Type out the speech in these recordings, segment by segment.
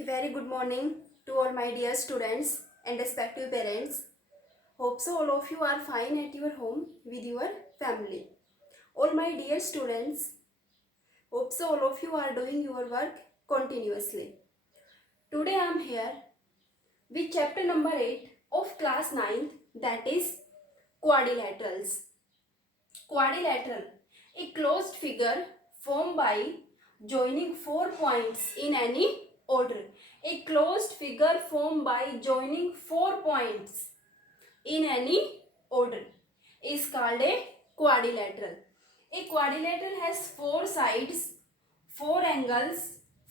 A very good morning to all my dear students and respective parents. Hope so all of you are fine at your home with your family. All my dear students, hope so all of you are doing your work continuously. Today I am here with chapter number 8 of class 9, that is quadrilaterals. Quadrilateral, a closed figure formed by joining four points in any order. A closed figure formed by joining four points in any order is called a quadrilateral. A quadrilateral has four sides, four angles,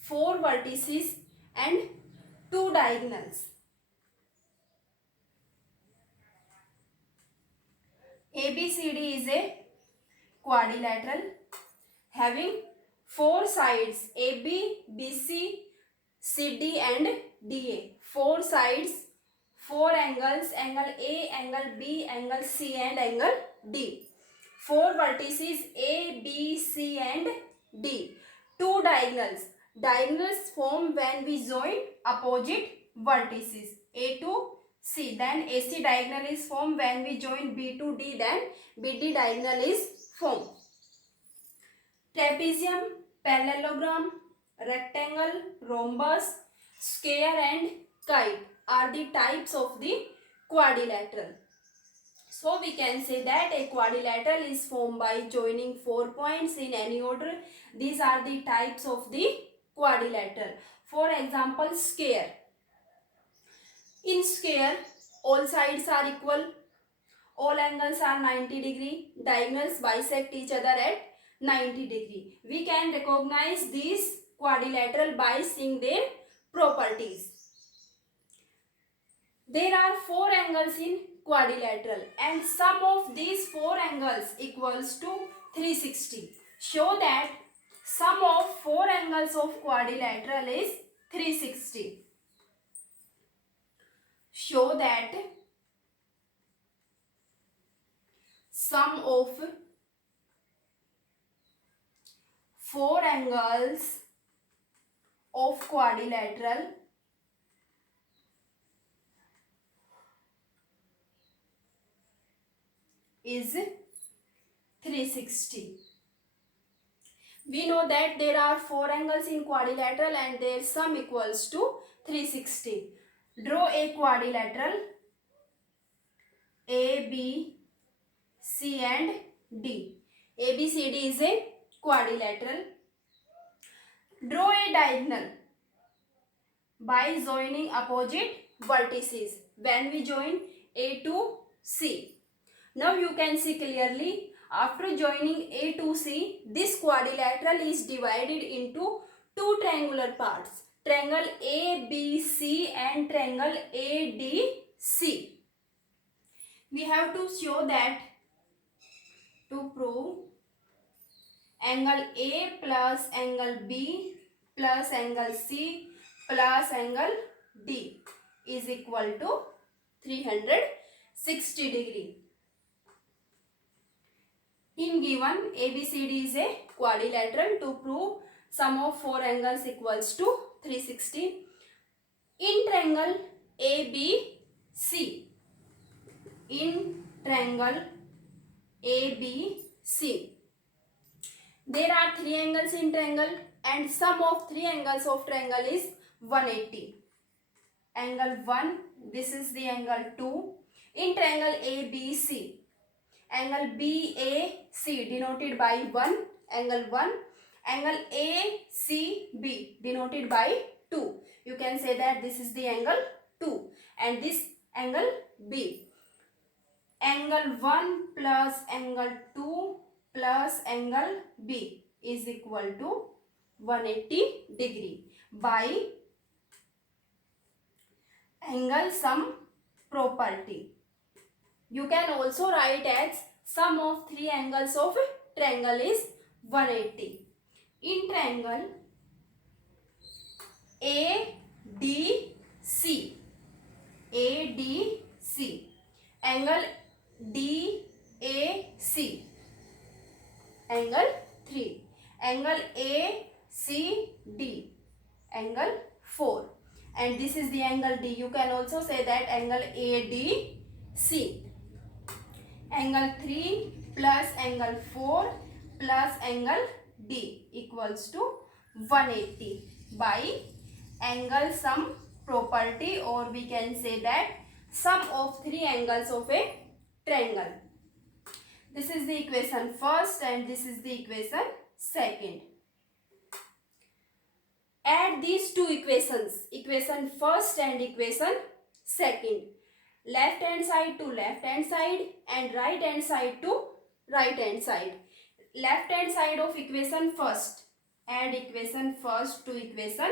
four vertices and two diagonals. ABCD is a quadrilateral having four sides AB, BC, CD and DA. Four sides, four angles, angle A, angle B, angle C and angle D. Four vertices A, B, C and D. Two diagonals. Diagonals form when we join opposite vertices A to C. Then AC diagonal is formed when we join B to D. Then BD diagonal is formed. Trapezium, parallelogram, rectangle, rhombus, square and kite are the types of the quadrilateral. So we can say that a quadrilateral is formed by joining four points in any order. These are the types of the quadrilateral. For example, square. In square, all sides are equal. All angles are 90 degree. Diagonals bisect each other at 90 degree. We can recognize these quadrilateral by seeing their properties. There are four angles in quadrilateral and sum of these four angles equals to 360. Show that sum of four angles of quadrilateral is 360. Show that sum of four angles of quadrilateral is 360. We know that there are four angles in quadrilateral and their sum equals to 360. Draw a quadrilateral A, B, C and D. A, B, C, D is a quadrilateral. Draw a diagonal by joining opposite vertices when we join A to C. Now you can see clearly, after joining A to C, this quadrilateral is divided into two triangular parts. Triangle ABC and triangle ADC. We have to show that to prove angle A plus angle B plus angle C plus angle D is equal to 360 degree. In given ABCD is a quadrilateral, to prove sum of four angles equals to 360. In triangle ABC, in triangle ABC, there are three angles in triangle and sum of three angles of triangle is 180. Angle 1, this is the angle 2. In triangle ABC, angle BAC denoted by 1, angle 1, angle ACB denoted by 2. You can say that this is the angle 2 and this angle B. Angle 1 plus angle 2 plus angle B is equal to 180 degree by angle sum property. You can also write as sum of three angles of triangle is 180. In triangle ADC, angle DAC, angle 3, angle ACD, angle 4. and this is the angle D. You can also say that angle ADC. Angle 3 plus angle 4 plus angle D equals to 180 by angle sum property, or we can say that sum of three angles of a triangle. This is the equation first and this is the equation second. Add these two equations, equation first and equation second. Left hand side to left hand side and right hand side to right hand side. Left hand side of equation first, add equation first to equation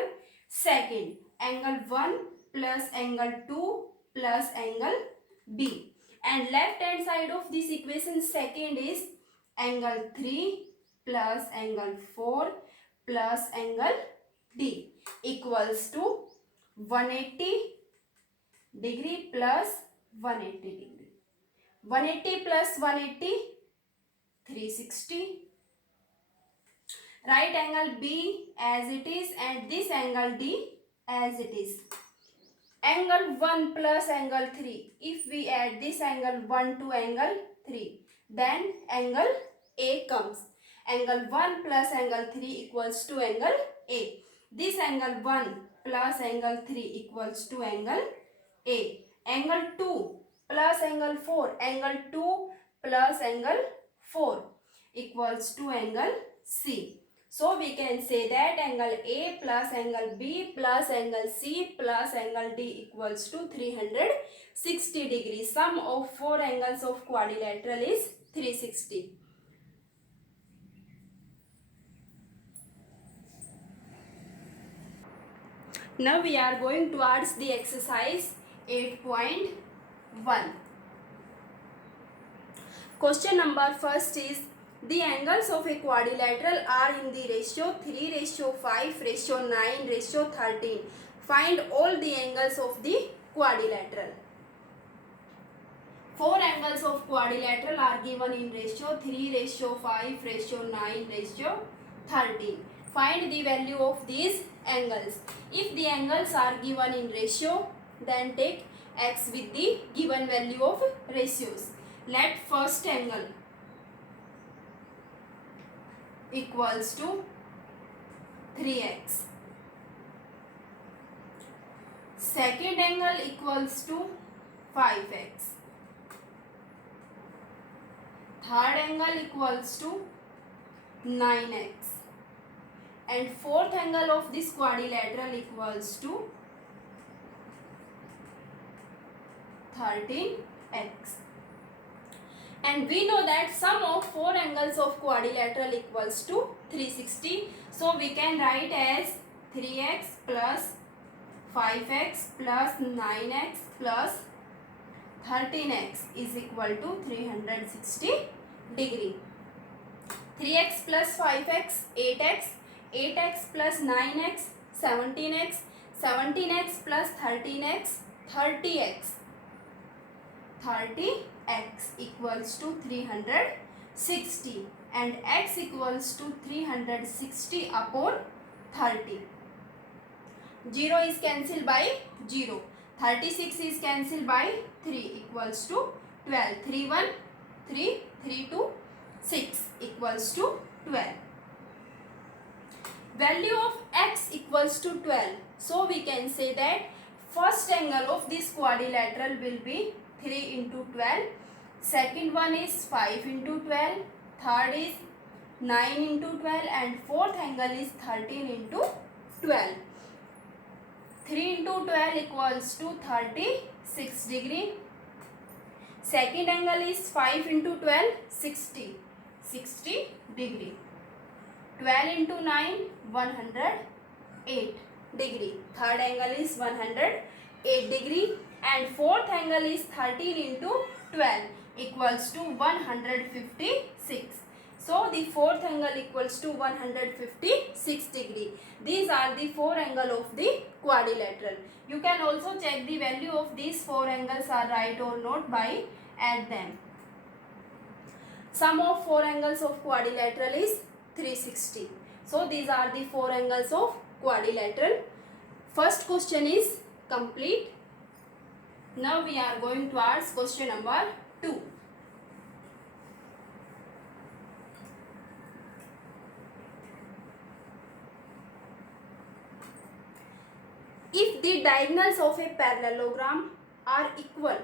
second. Angle 1 plus angle 2 plus angle B. And left hand side of this equation second is angle 3 plus angle 4 plus angle D equals to 180 degree plus 180 degree. 180 plus 180, 360. Right angle B as it is and this angle D as it is. Angle 1 plus angle 3. If we add this angle 1 to angle 3, then angle A comes. Angle 1 plus angle 3 equals to angle A. This angle 1 plus angle 3 equals to angle A. Angle 2 plus angle 4. Angle 2 plus angle 4 equals to angle C. So we can say that angle A plus angle B plus angle C plus angle D equals to 360 degrees. Sum of four angles of quadrilateral is 360. Now we are going towards the exercise 8.1. Question number first is, the angles of a quadrilateral are in the ratio 3:5 ratio 9 ratio 13. Find all the angles of the quadrilateral. Four angles of quadrilateral are given in ratio 3:5 ratio 9 ratio 13. Find the value of these angles. If the angles are given in ratio, then take x with the given value of ratios. Let first angle equals to 3x. Second angle equals to 5x. Third angle equals to 9x. And fourth angle of this quadrilateral equals to 13x. And we know that sum of four angles of quadrilateral equals to 360. So we can write as 3x plus 5x plus 9x plus 13x is equal to 360 degree. 3x plus 5x, 8x. 8x plus 9x, 17x. 17x plus 13x, 30x. 30x equals to 360 and x equals to 360 upon 30. 0 is cancelled by 0. 36 is cancelled by 3 equals to 12. 3 1, 3, 3 2, 6 equals to 12. Value of x equals to 12. So we can say that first angle of this quadrilateral will be 3 into 12. Second one is 5 into 12. Third is 9 into 12 and fourth angle is 13 into 12. 3 into 12 equals to 36 degree. Second angle is 5 into 12, 60 degree. 12 into 9, 108 degree. Third angle is 108 degree and fourth angle is 13 into 12 equals to 156. So the fourth angle equals to 156 degree. These are the four angles of the quadrilateral. You can also check the value of these four angles are right or not by add them. Sum of four angles of quadrilateral is 360. So these are the four angles of quadrilateral. First question is complete. Now we are going to ask question number 2. If the diagonals of a parallelogram are equal,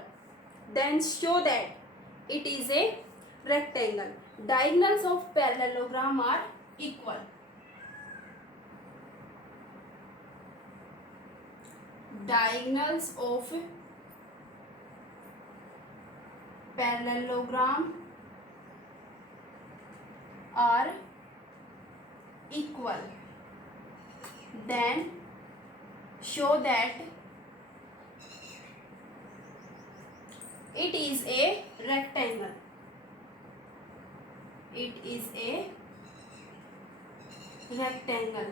then show that it is a rectangle. Diagonals of parallelogram are equal. Diagonals of parallelogram are equal. Then show that it is a rectangle. It is a rectangle.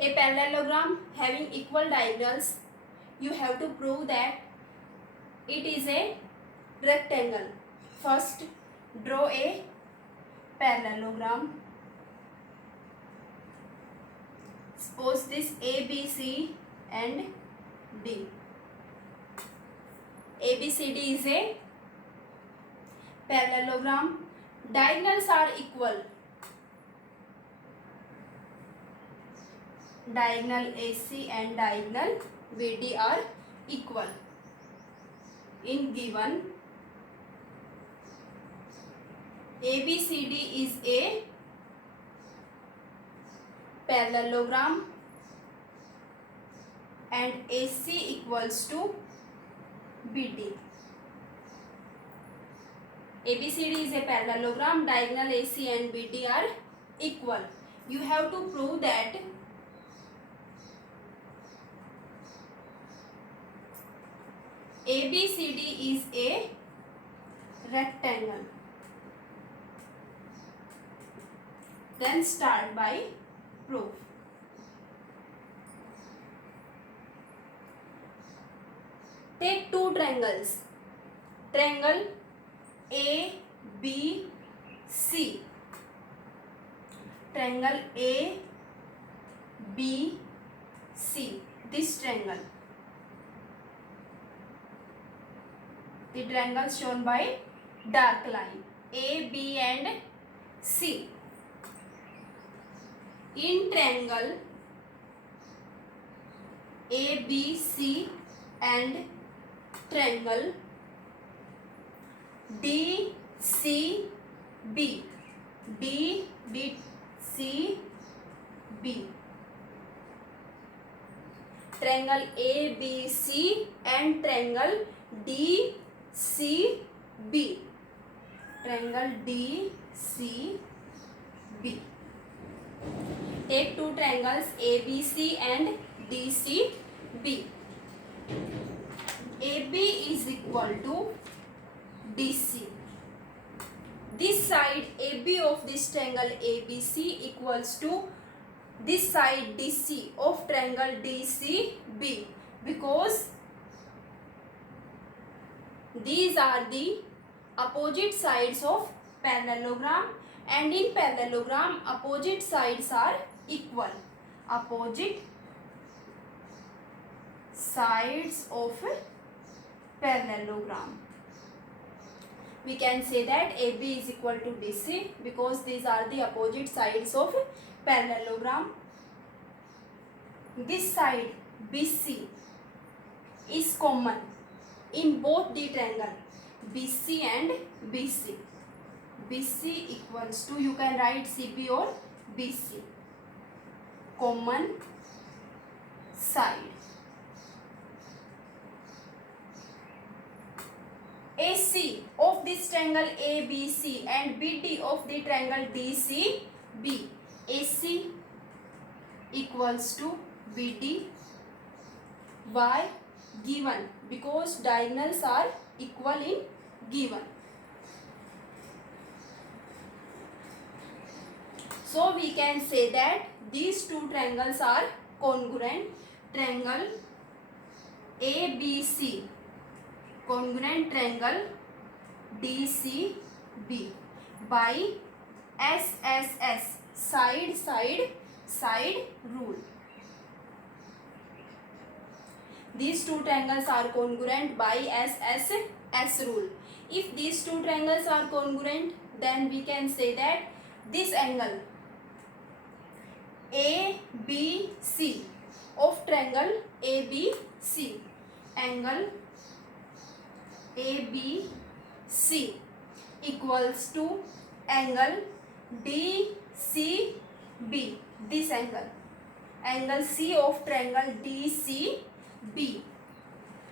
A parallelogram having equal diagonals, you have to prove that it is a rectangle. First, draw a parallelogram. Suppose this A, B, C and D. A, B, C, D is a parallelogram. Diagonals are equal. Diagonal AC and diagonal BD are equal. In given ABCD is a parallelogram and AC equals to BD. ABCD is a parallelogram, diagonal AC and BD are equal. You have to prove that ABCD is a rectangle. Then start by proof. Take two triangles. Triangle ABC. Triangle ABC. This triangle. The triangle shown by dark line. A, B and C. In triangle ABC and triangle DCB. DCB. Triangle ABC and triangle DCB. Triangle DCB. Take two triangles ABC and DCB. AB is equal to DC. This side AB of this triangle ABC equals to this side DC of triangle DCB, because these are the opposite sides of parallelogram, and in parallelogram opposite sides are equal. Opposite sides of parallelogram. We can say that AB is equal to DC because these are the opposite sides of parallelogram. This side BC is common in both the triangle BC and BC. BC equals to, you can write CB or BC, common side. AC of this triangle ABC and BD of the triangle DCB. AC equals to BD. Why? Given, because diagonals are equal in given. So we can say that these two triangles are congruent. Triangle ABC congruent triangle DCB by SSS, side rule. These two triangles are congruent by S rule. If these two triangles are congruent, then we can say that this angle ABC of triangle ABC, angle ABC equals to angle DCB. This angle C of triangle DCB,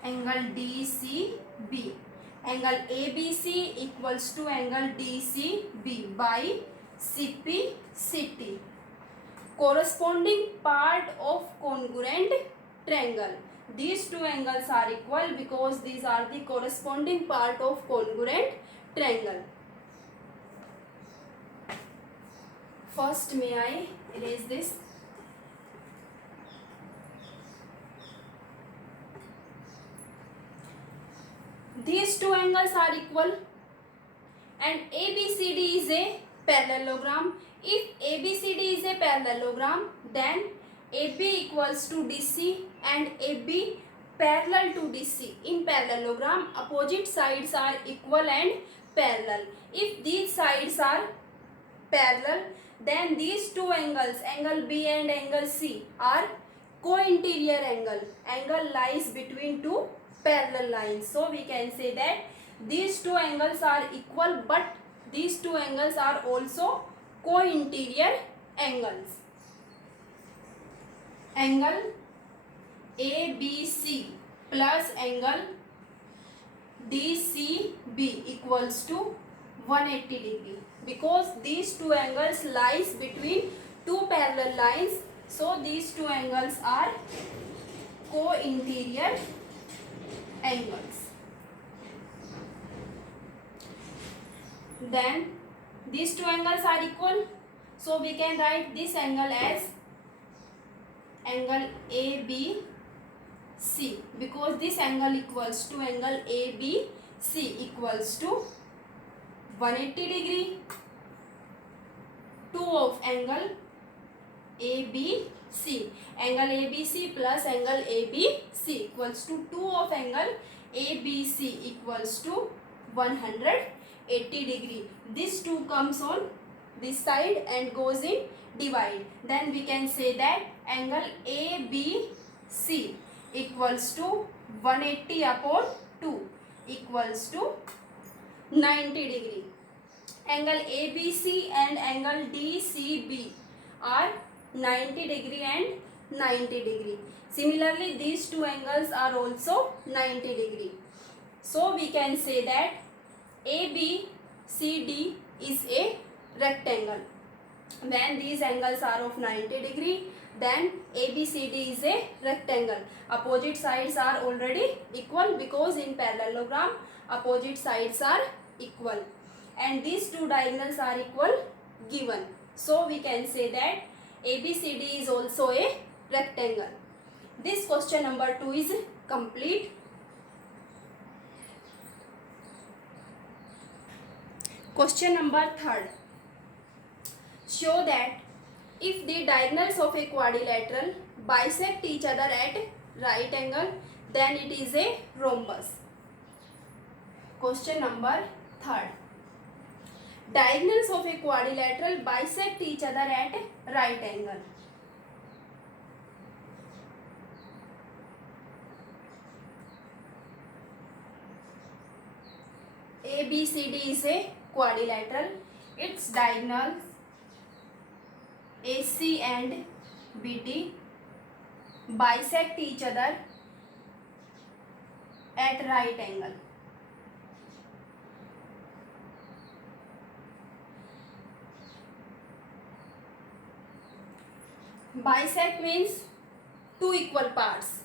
angle DCB, angle ABC equals to angle DCB by CPCT, corresponding part of congruent triangle. These two angles are equal because these are the corresponding part of congruent triangle. First, may I erase this? These two angles are equal and ABCD is a parallelogram. If ABCD is a parallelogram, then AB equals to DC and AB parallel to DC. In parallelogram, opposite sides are equal and parallel. If these sides are parallel, then these two angles, angle B and angle C, are co-interior angle. Angle lies between two parallel lines. So we can say that these two angles are equal, but these two angles are also co-interior angles. Angle ABC plus angle DCB equals to 180 degree, because these two angles lies between two parallel lines. So these two angles are co-interior angles. Then these two angles are equal, so we can write this angle as angle ABC, because this angle equals to angle ABC equals to 180 degree. 2 of angle ABC, angle ABC plus angle ABC equals to 2 of angle ABC equals to 180 degree. This 2 comes on this side and goes in divide. Then we can say that angle ABC equals to 180 upon 2 equals to 90 degree. Angle ABC and angle DCB are 90 degree and 90 degree. Similarly, these two angles are also 90 degree. So we can say that ABCD is a rectangle. When these angles are of 90 degree, then ABCD is a rectangle. Opposite sides are already equal, because in parallelogram opposite sides are equal, and these two diagonals are equal given. So we can say that ABCD is also a rectangle. This question number 2 is complete. Question number 3. Show that if the diagonals of a quadrilateral bisect each other at right angle, then it is a rhombus. Question number 3. Diagonals of a quadrilateral bisect each other at right angle. ABCD is a quadrilateral. Its diagonals AC and BD bisect each other at right angle. Bisect means two equal parts.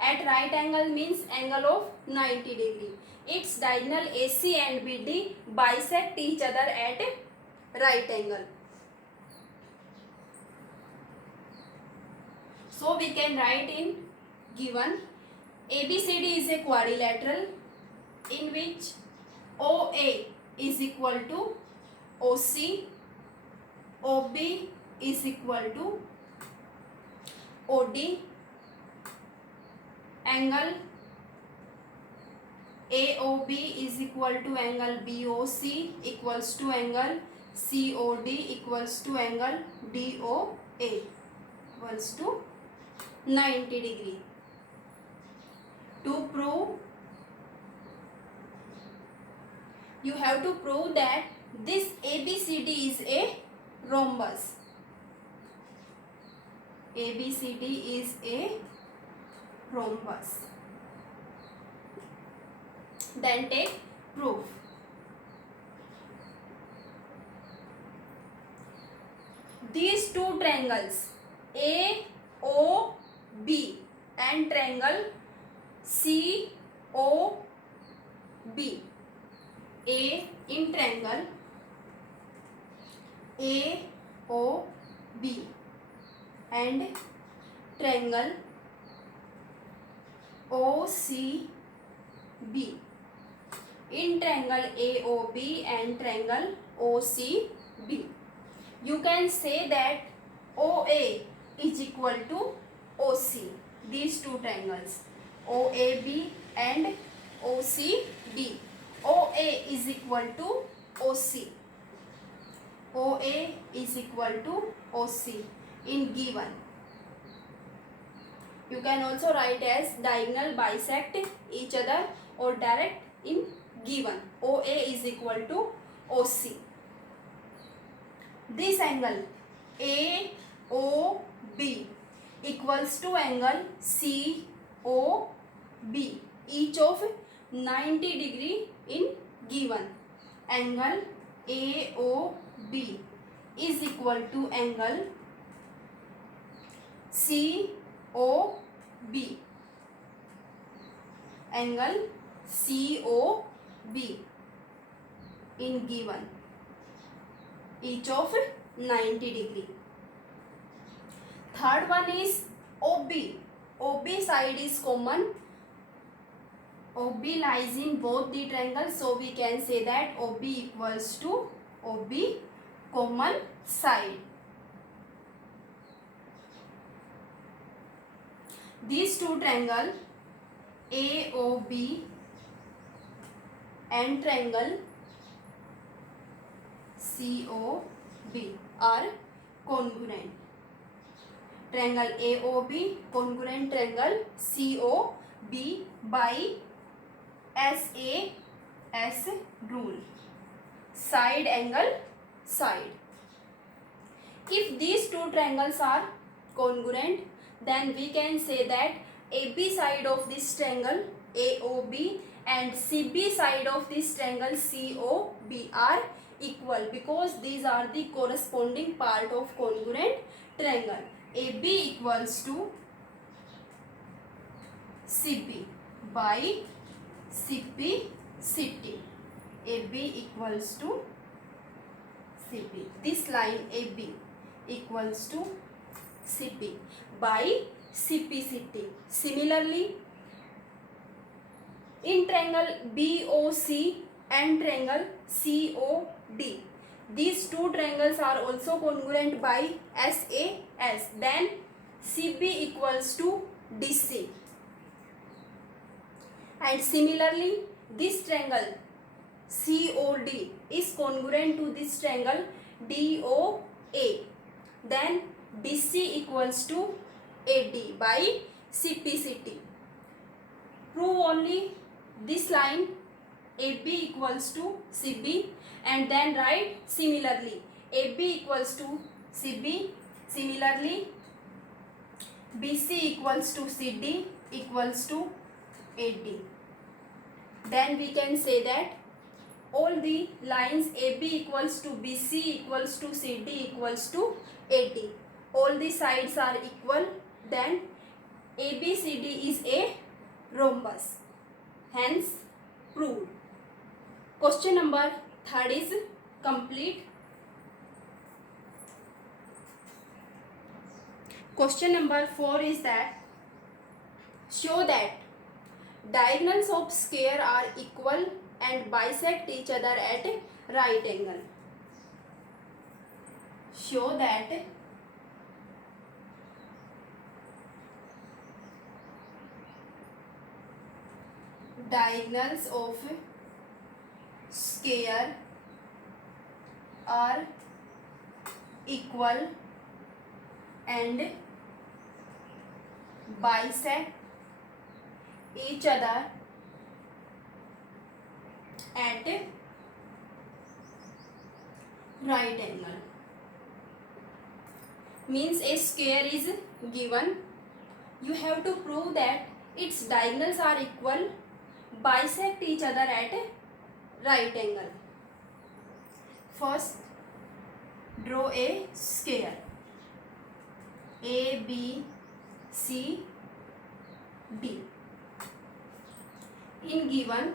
At right angle means angle of 90 degree. Its diagonal AC and BD bisect each other at right angle. So we can write in given ABCD is a quadrilateral in which OA is equal to OC, OB is equal to OD, angle AOB is equal to angle BOC equals to angle COD equals to angle DOA equals to 90 degree. To prove, you have to prove that this ABCD is a rhombus. ABCD is a rhombus. Then take proof. These two triangles AOB and triangle COB. A in triangle AOB and triangle OCB. In triangle AOB and triangle OCB, you can say that OA is equal to OC. These two triangles OAB and OCB. OA is equal to OC. OA is equal to OC in given. You can also write as diagonal bisect each other or direct in given. OA is equal to OC. This angle AOB equals to angle COB, each of 90 degree in given. Angle AOB is equal to angle COB. Angle COB in given, each of 90 degree. Third one is OB. OB side is common. OB lies in both the triangles, so we can say that OB equals to OB common side. These two triangles AOB and triangle COB are congruent. Triangle AOB congruent triangle COB by SAS rule. Side angle side. If these two triangles are congruent, then we can say that AB side of this triangle AOB and CB side of this triangle COB are equal, because these are the corresponding part of congruent triangle. AB equals to CB by CPCT. AB equals to CB. This line AB equals to CB by CPCT. Similarly, in triangle BOC and triangle COD, these two triangles are also congruent by SAS. Then CB equals to DC. And similarly, this triangle COD is congruent to this triangle DOA. Then DC equals to AD by CPCT. Prove only this line AB equals to CB and then write similarly AB equals to CB. Similarly, BC equals to CD equals to AD. Then we can say that all the lines AB equals to BC equals to CD equals to AD. All the sides are equal. Then ABCD is a rhombus. Hence proved. Question number 3 is complete. Question number 4 is that show that diagonals of square are equal and bisect each other at right angle. Show that diagonals of square are equal and bisect each other at right angle. Means a square is given, you have to prove that its diagonals are equal, bisect each other at right angle. First, draw a square A, B, C, D. In given,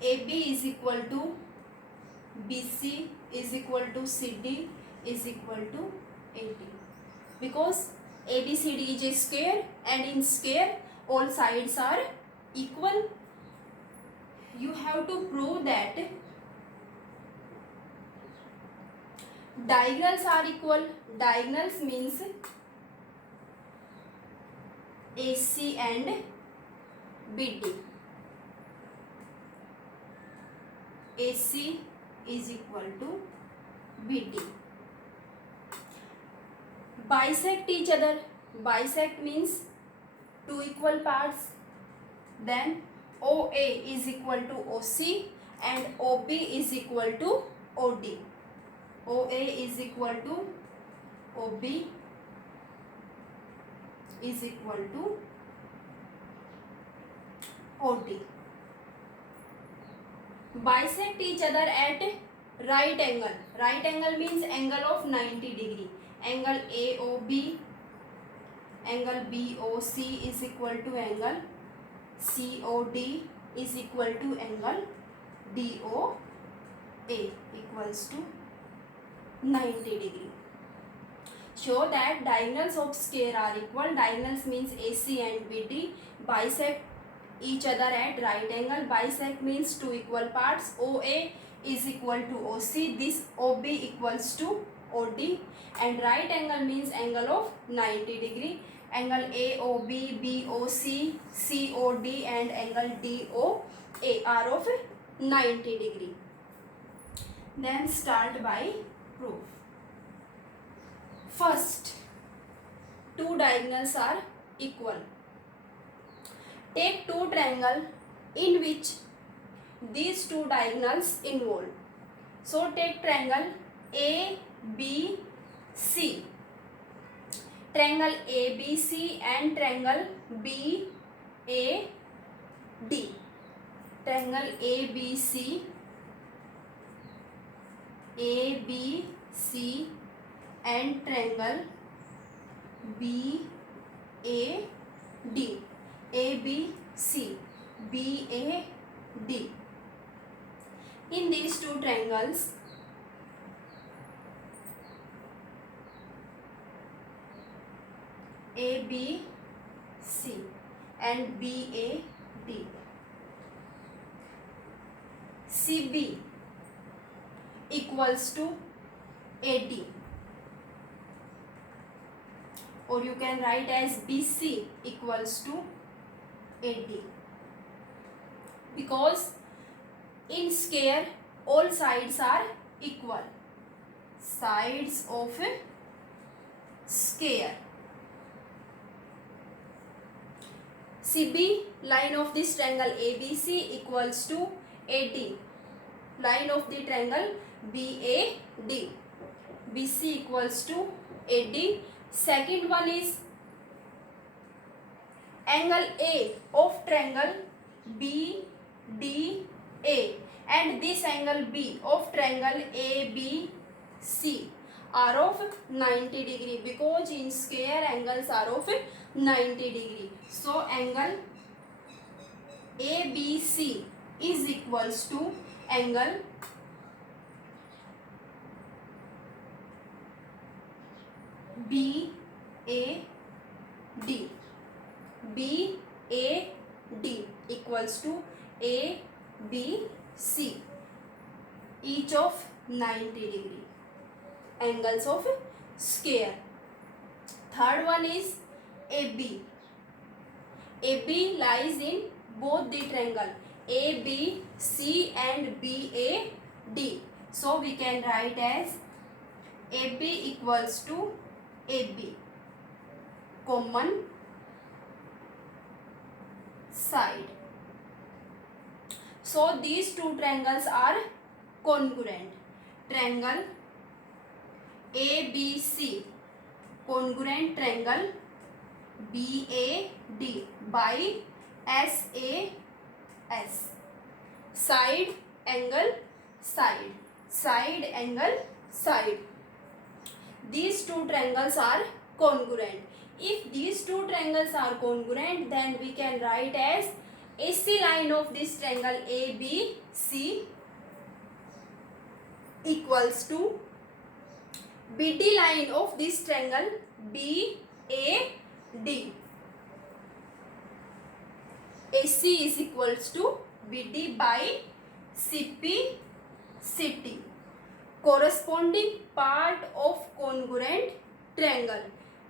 AB is equal to BC is equal to CD is equal to AD. Because ABCD is a square, and in square all sides are equal. You have to prove that diagonals are equal. Diagonals means AC and BD. AC is equal to BD. Bisect each other. Bisect means two equal parts. Then OA is equal to OC and OB is equal to OD. OA is equal to OB is equal to OD. Bisect each other at right angle. Right angle means angle of 90 degree. Angle AOB, angle BOC is equal to angle COD is equal to angle DOA equals to 90 degree. Show that diagonals of square are equal. Diagonals means AC and BD. Bisect each other at right angle. Bisect means two equal parts. OA is equal to OC. This OB equals to OD. And right angle means angle of 90 degree. Angle AOB, BOC, COD and angle DOA are of 90 degree. Then start by proof. First, two diagonals are equal. Take two triangles in which these two diagonals involved. So take triangle ABC. Triangle ABC and triangle BAD. Triangle ABC and triangle BAD. ABC BAD. In these two triangles, ABC and BAD, CB equals to AD, or you can write as BC equals to AD, because in square all sides are equal. Sides of a square. CB, line of this triangle ABC equals to AD, line of the triangle BAD. BC equals to AD. Second one is angle A of triangle BDA and this angle B of triangle ABC are of 90 degree, because in square angles are of 90 degree. So angle ABC is equals to angle BAD. BAD equals to ABC, each of 90 degree. Angles of square. Third one is AB. AB lies in both the triangle ABC and BAD. So we can write as AB equals to AB, common side. So these two triangles are congruent. Triangle ABC congruent triangle BAD by SAS. Side angle side. Side angle side. These two triangles are congruent. If these two triangles are congruent, then we can write as AC line of this triangle ABC equals to BD line of this triangle BAD. AC is equals to BD by CT. Corresponding part of congruent triangle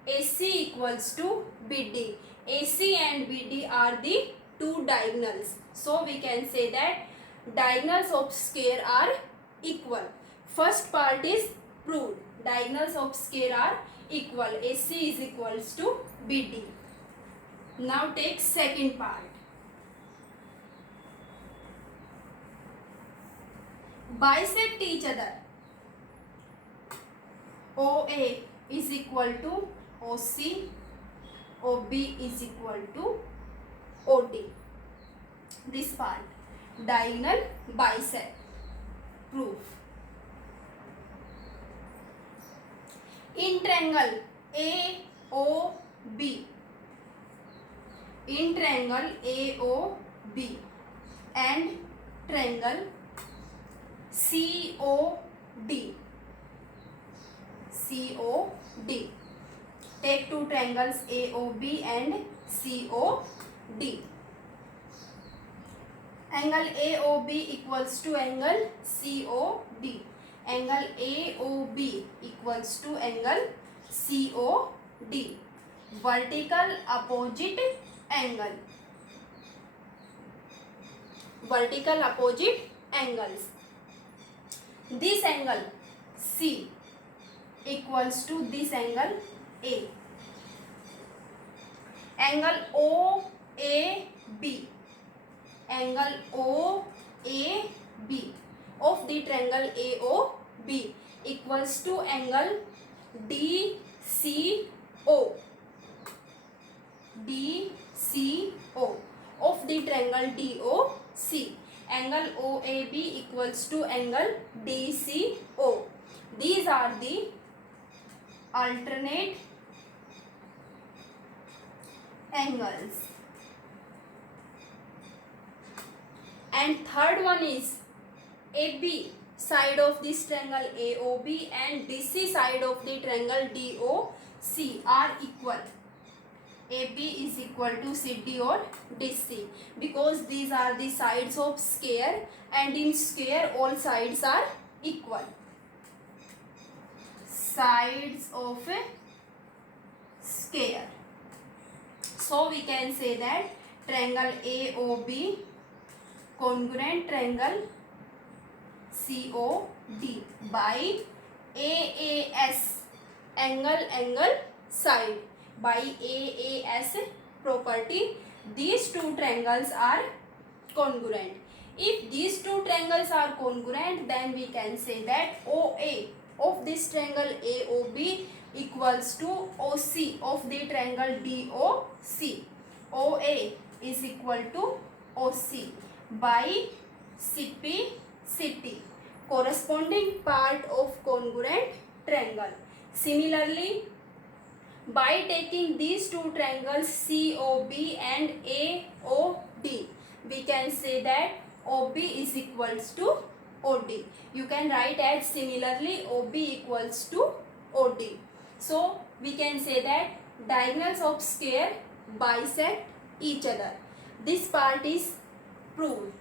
AC equals to BD. AC and BD are the two diagonals. So we can say that diagonals of square are equal. First part is proved. Diagonals of square are equal. AC is equals to BD. Now take second part. Bisect each other. OA is equal to OC. OB is equal to OD. This part. Diagonal bisect. Proof. In triangle AOB. In triangle AOB and triangle COD. Take two triangles AOB and COD. Angle AOB equals to angle COD. Angle AOB equals to angle COD. Vertical opposite angle. Vertical opposite angles. This angle C equals to this angle A. Angle OAB. Angle OAB of the triangle AOB equals to angle DCO. DCO of the triangle DOC. Angle OAB equals to angle DCO. These are the alternate angles. And third one is AB side of this triangle AOB and DC side of the triangle DOC are equal. AB is equal to CD or DC because these are the sides of square and in square all sides are equal. Sides of a square. So we can say that triangle AOB congruent triangle COD by AAS angle side. By AAS property, these two triangles are congruent. If these two triangles are congruent, then we can say that OA of this triangle AOB equals to OC of the triangle DOC. OA is equal to OC by CT, corresponding part of congruent triangle. Similarly, by taking these two triangles COB and AOD, we can say that OB is equals to OD. You can write as similarly OB equals to OD. So we can say that diagonals of square bisect each other. This part is proved.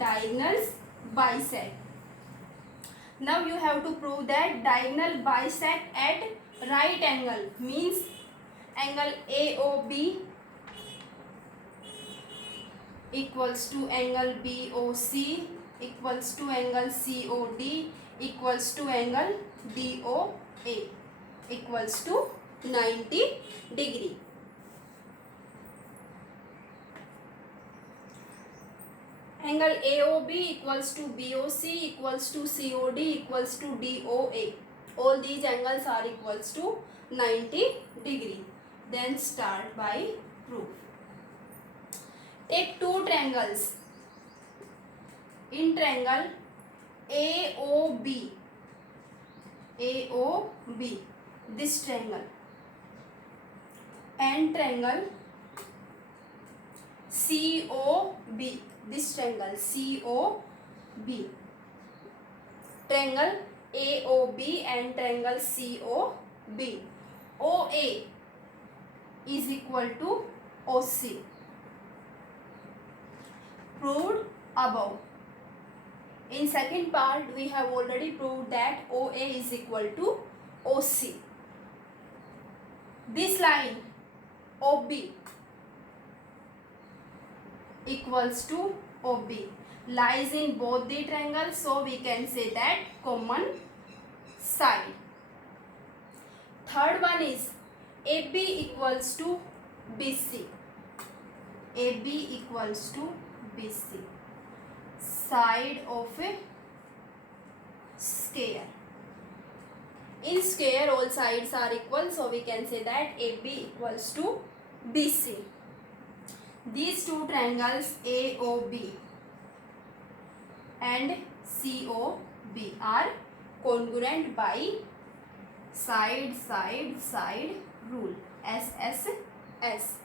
Diagonals bisect. Now you have to prove that diagonal bisect at right angle means angle AOB equals to angle BOC equals to angle COD equals to angle DOA equals to 90 degree. Angle AOB equals to BOC equals to COD equals to DOA. All these angles are equals to 90 degree. Then start by proof. Take two triangles. In triangle AOB, this triangle, and triangle COB, this triangle COB. Triangle AOB and triangle COB. OA is equal to OC. Proved above. In second part, we have already proved that OA is equal to OC. This line OB equals to OB lies in both the triangles, so we can say that common side. Third one is AB equals to BC. AB equals to BC, side of a square. In square, all sides are equal, so we can say that AB equals to BC. These two triangles AOB and COB are congruent by side rule, SSS.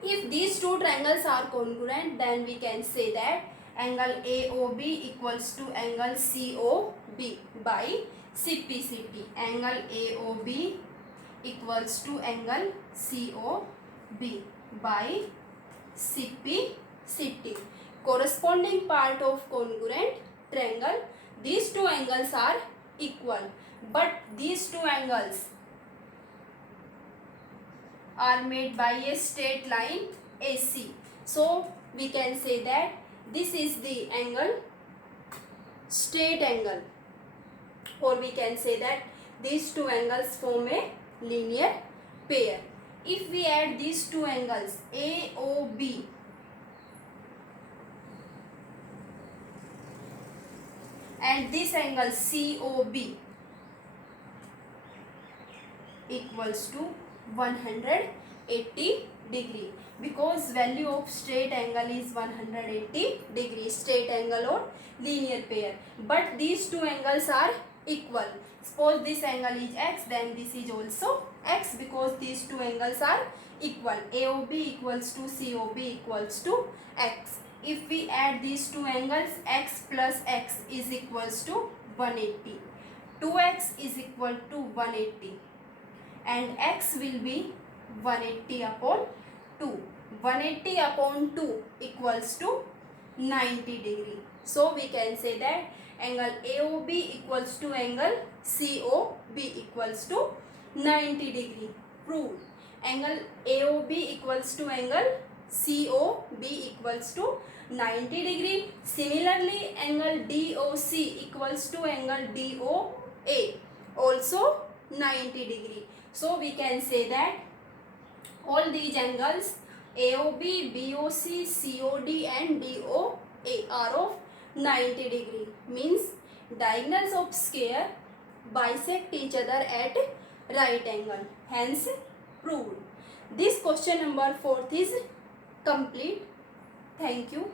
If these two triangles are congruent, then we can say that angle AOB equals to angle COB by CP/CT. Angle AOB equals to angle COB by CP/CT. Corresponding part of congruent triangle, these two angles are equal, but these two angles are made by a straight line AC. So we can say that this is the angle, straight angle, or we can say that these two angles form a linear pair. If we add these two angles AOB and this angle COB equals to 180 degree, because value of straight angle is 180 degree, straight angle or linear pair, but these two angles are equal. Suppose this angle is x, then this is also x, because these two angles are equal. AOB equals to COB equals to x. If we add these two angles, x plus x is equals to 180. 2x is equal to 180. And x will be 180 upon 2. 180 upon 2 equals to 90 degree. So we can say that angle AOB equals to angle COB equals to 90 degree. Proved. Angle AOB equals to angle COB equals to 90 degree. Similarly, angle DOC equals to angle DOA also 90 degree. So we can say that all these angles AOB, BOC, COD and DOA are of 90 degree. Means diagonals of square bisect each other at right angle. Hence proved. This question number 4 is complete. Thank you.